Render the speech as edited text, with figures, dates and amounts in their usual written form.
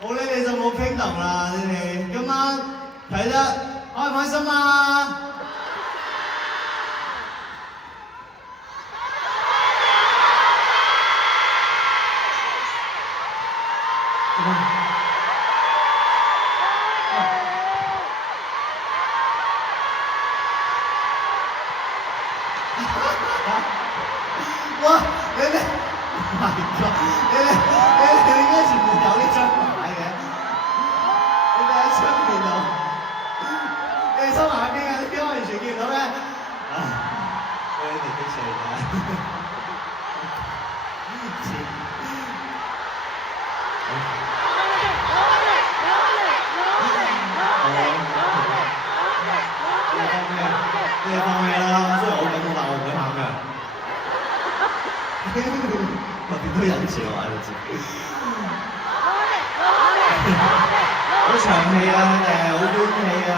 冇你哋就冇傾動啦，你哋今晚睇得開唔開心啊？哇！你哋 ，My God！你哋點解全部有呢張牌嘅？你哋喺出面度，你哋收埋喺邊啊？你邊我完全見唔到咩？啊！你哋幾歲㗎？你哋放棄啦，雖然我感動，但我唔會喊㗎。我點都忍住我你知。好長氣啊，你哋好短氣啊！